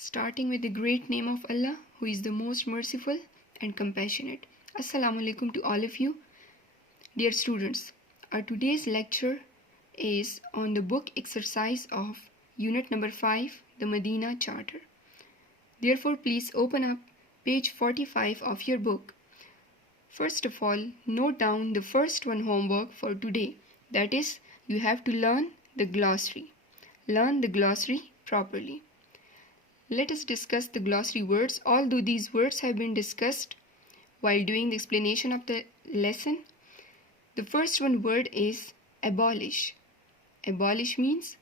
Starting with the great name of Allah, who is the most merciful and compassionate. Assalamu alaikum to all of you. Dear students, our today's lecture is on the book exercise of unit number 5, the Medina Charter. Therefore, please open up page 45 of your book. First of all, note down the first one homework for today. That is, you have to learn the glossary. Learn the glossary properly. Let us discuss the glossary words. Although these words have been discussed while doing the explanation of the lesson, the first one word is abolish. Abolish means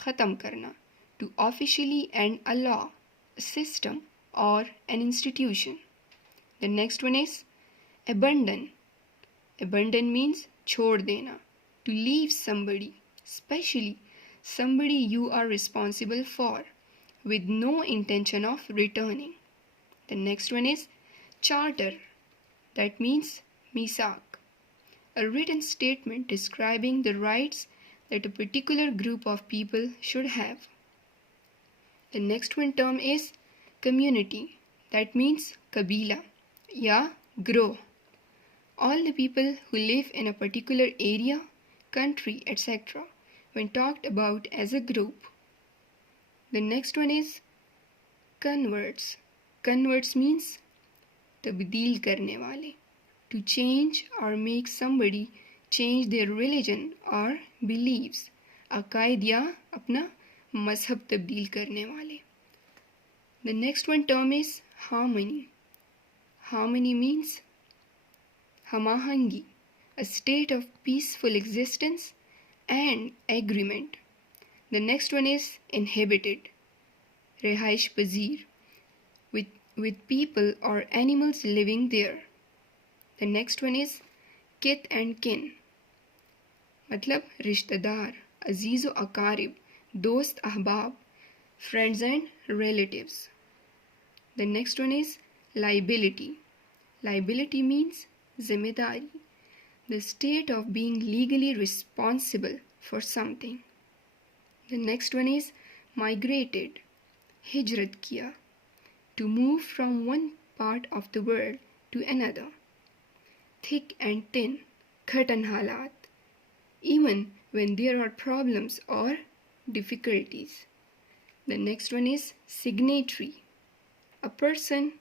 khatam karna, to officially end a law, a system, or an institution. The next one is abandon. Abandon means chhod dena, to leave somebody, especially somebody you are responsible for, with no intention of returning. The next one is charter. That means misak, a written statement describing the rights that a particular group of people should have. The next one term is community. That means kabila, ya grow. All the people who live in a particular area, country, etc. when talked about as a group. The next one is converts. Converts means tabdeel karne wale, to change or make somebody change their religion or beliefs. Aqaid ya apna mazhab tabdeel karne wale. The next one term is harmony. Harmony means hamahangi, a state of peaceful existence and agreement. The next one is inhabited, rehaish pazir, with people or animals living there. The next one is kith and kin, matlab rishtadar, aziz o akarib, dost ahbab, friends and relatives. The next one is liability. Liability means zimmedari, the state of being legally responsible for something. The next one is migrated, hijrat kiya, to move from one part of the world to another. Thick and thin, khatan halat, even when there are problems or difficulties. The next one is signatory, a person,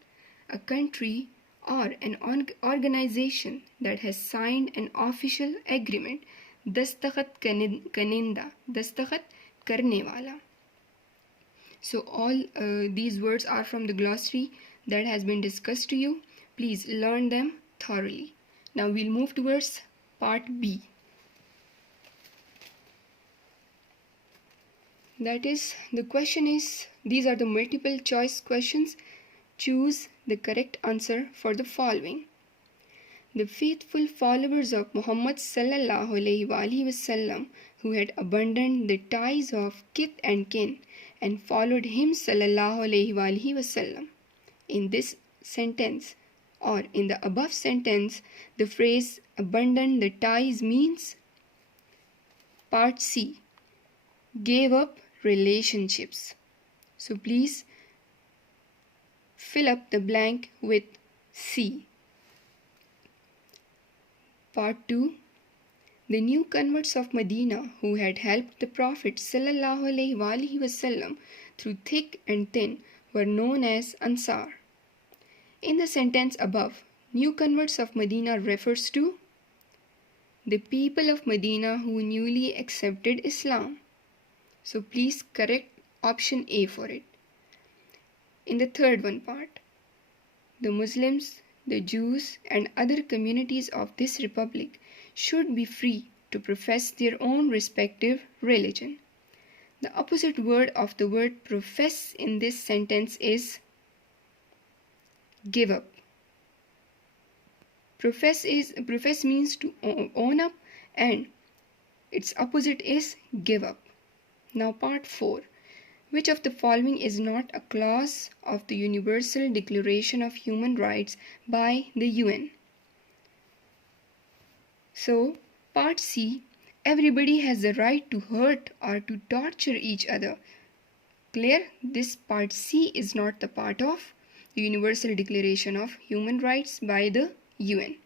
a country, or an organization that has signed an official agreement. Dastakhat kaninda, dastakhat karne wala. So all these words are from the glossary that has been discussed to you. Please learn them thoroughly. Now we'll move towards part B. That is, the question is, these are the multiple choice questions. Choose the correct answer for the following. The faithful followers of Muhammad sallallahu alaihi wasallam, who had abandoned the ties of kith and kin and followed him sallallahu alaihi wasallam. In this sentence, or in the above sentence, the phrase abandon the ties means part C, gave up relationships. So please fill up the blank with C. Part 2. The new converts of Medina who had helped the Prophet sallallahu alaihi wasallam through thick and thin were known as Ansar. In the sentence above, new converts of Medina refers to the people of Medina who newly accepted Islam. So please correct option A for it. In the third one part, the Muslims, the Jews, and other communities of this republic should be free to profess their own respective religion. The opposite word of the word profess in this sentence is give up. Profess means to own up, and its opposite is give up. Now part 4. Which of the following is not a clause of the Universal Declaration of Human Rights by the UN? So, part C, everybody has the right to hurt or to torture each other Clear? This part C is not the part of the Universal Declaration of Human Rights by the UN.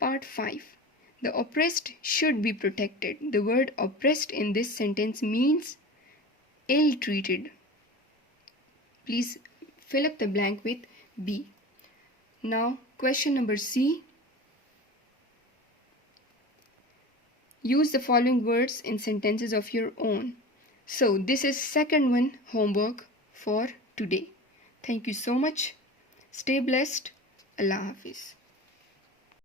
Part 5. The oppressed should be protected. The word oppressed in this sentence means ill-treated. Please fill up the blank with B. Now, question number C. Use the following words in sentences of your own. So, this is second one homework for today. Thank you so much. Stay blessed. Allah Hafiz.